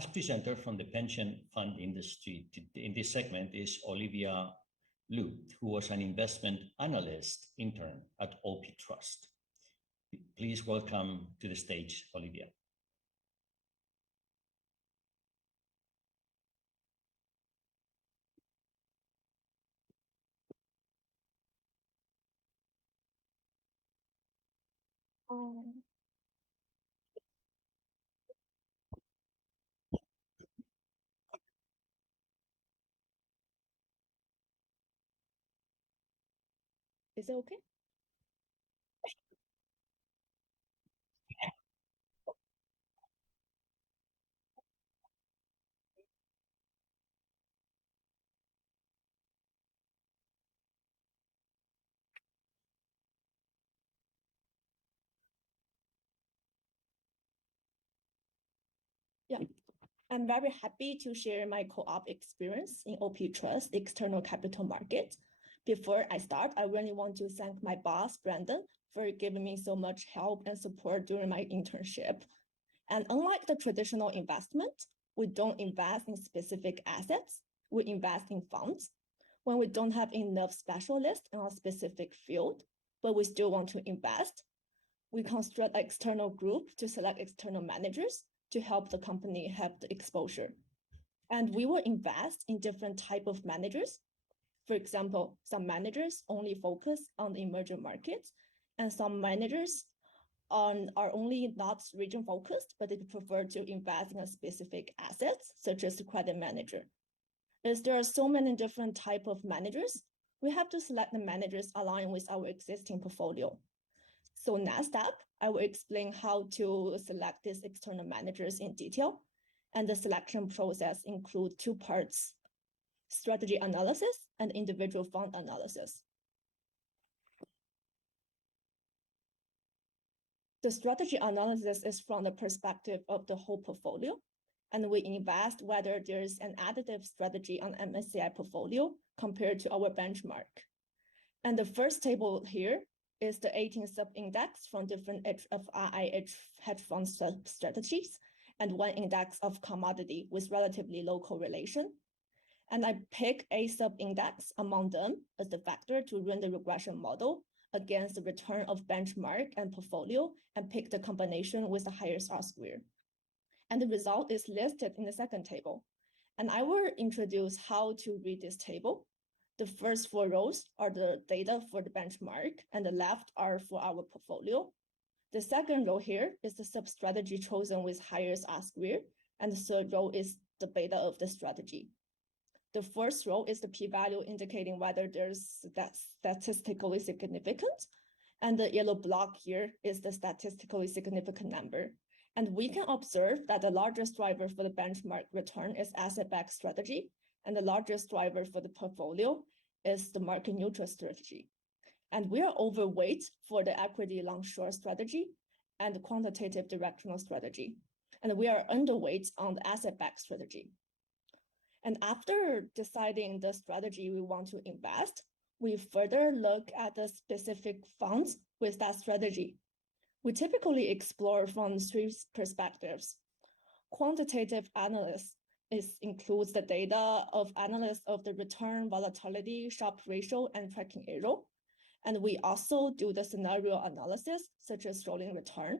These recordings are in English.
last presenter from the pension fund industry in this segment is Olivia Liu, who was an investment analyst intern at OP Trust. Please welcome to the stage, Olivia. Is it okay? Yeah, I'm very happy to share my co-op experience in OP Trust external capital market. Before I start, I really want to thank my boss, Brandon, for giving me so much help and support during my internship. And unlike the traditional investment, we don't invest in specific assets, we invest in funds. When we don't have enough specialists in a specific field, but we still want to invest, we construct an external group to select external managers to help the company have the exposure. And we will invest in different type of managers. For example, some managers only focus on the emerging markets, and some managers are only not region focused, but they prefer to invest in a specific assets, such as the credit manager. As there are so many different type of managers, we have to select the managers aligned with our existing portfolio. So next step, I will explain how to select these external managers in detail. And the selection process includes two parts: strategy analysis and individual fund analysis. The strategy analysis is from the perspective of the whole portfolio, and we invest whether there's an additive strategy on MSCI portfolio compared to our benchmark. And the first table here is the 18 sub-index from different HFRI hedge fund strategies and one index of commodity with relatively low correlation. And I pick a sub-index among them as the factor to run the regression model against the return of benchmark and portfolio and pick the combination with the highest R-square. And the result is listed in the second table. And I will introduce how to read this table. The first four rows are the data for the benchmark, and the left are for our portfolio. The second row here is the sub-strategy chosen with highest R-square, and the third row is the beta of the strategy. The first row is the p-value indicating whether there's that statistically significant, and the yellow block here is the statistically significant number. And we can observe that the largest driver for the benchmark return is asset-backed strategy, and the largest driver for the portfolio is the market neutral strategy. And we are overweight for the equity long-short strategy and the quantitative directional strategy. And we are underweight on the asset-backed strategy. And after deciding the strategy we want to invest, we further look at the specific funds with that strategy. We typically explore from three perspectives. Quantitative analysis includes the data of analysis of the return, volatility, Sharpe ratio, and tracking error. And we also do the scenario analysis, such as rolling return.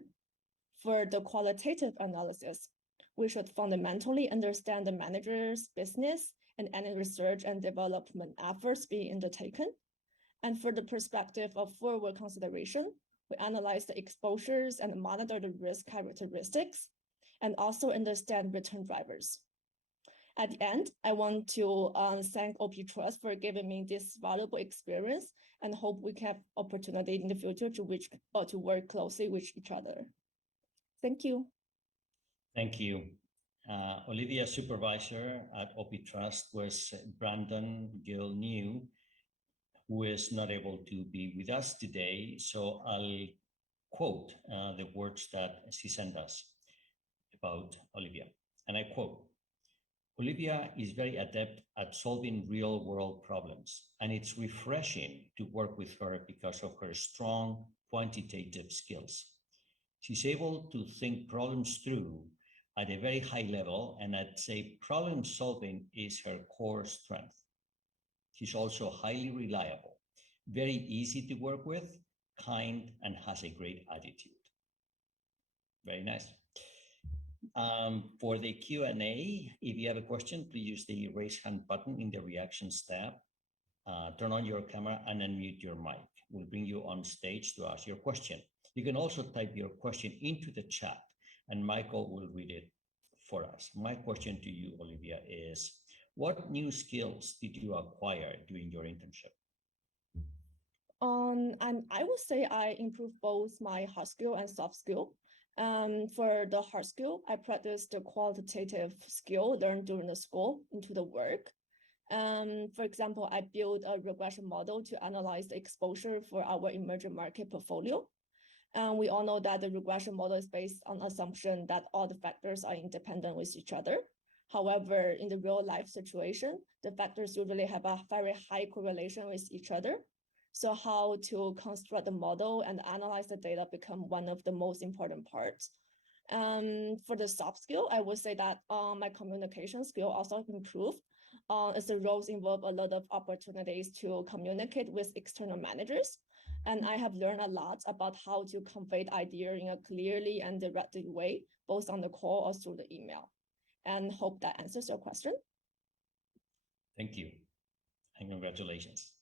For the qualitative analysis, we should fundamentally understand the manager's business and any research and development efforts being undertaken. And for the perspective of forward consideration, we analyze the exposures and monitor the risk characteristics, and also understand return drivers. At the end, I want to thank OP Trust for giving me this valuable experience and hope we can have opportunity in the future to work closely with each other. Thank you. Thank you. Olivia's supervisor at OP Trust was Brandon Gill New, who is not able to be with us today. So I'll quote the words that she sent us about Olivia. And I quote, Olivia is very adept at solving real world problems, and it's refreshing to work with her because of her strong quantitative skills. She's able to think problems through at a very high level, and I'd say problem solving is her core strength. She's also highly reliable, very easy to work with, kind, and has a great attitude. Very nice. For the Q&A, if you have a question, please use the raise hand button in the reactions tab. Turn on your camera and unmute your mic. We'll bring you on stage to ask your question. You can also type your question into the chat and Michael will read it for us. My question to you, Olivia, is what new skills did you acquire during your internship? And I would say I improved both my hard skill and soft skill. For the hard skill, I practiced the qualitative skill learned during the school into the work. For example, I built a regression model to analyze the exposure for our emerging market portfolio. We all know that the regression model is based on assumption that all the factors are independent with each other. However, in the real life situation, the factors usually have a very high correlation with each other. So how to construct the model and analyze the data become one of the most important parts. For the soft skill, I would say that my communication skill also improved. As the roles involve a lot of opportunities to communicate with external managers. And I have learned a lot about how to convey the idea in a clearly and directed way, both on the call or through the email. And hope that answers your question. Thank you, and congratulations.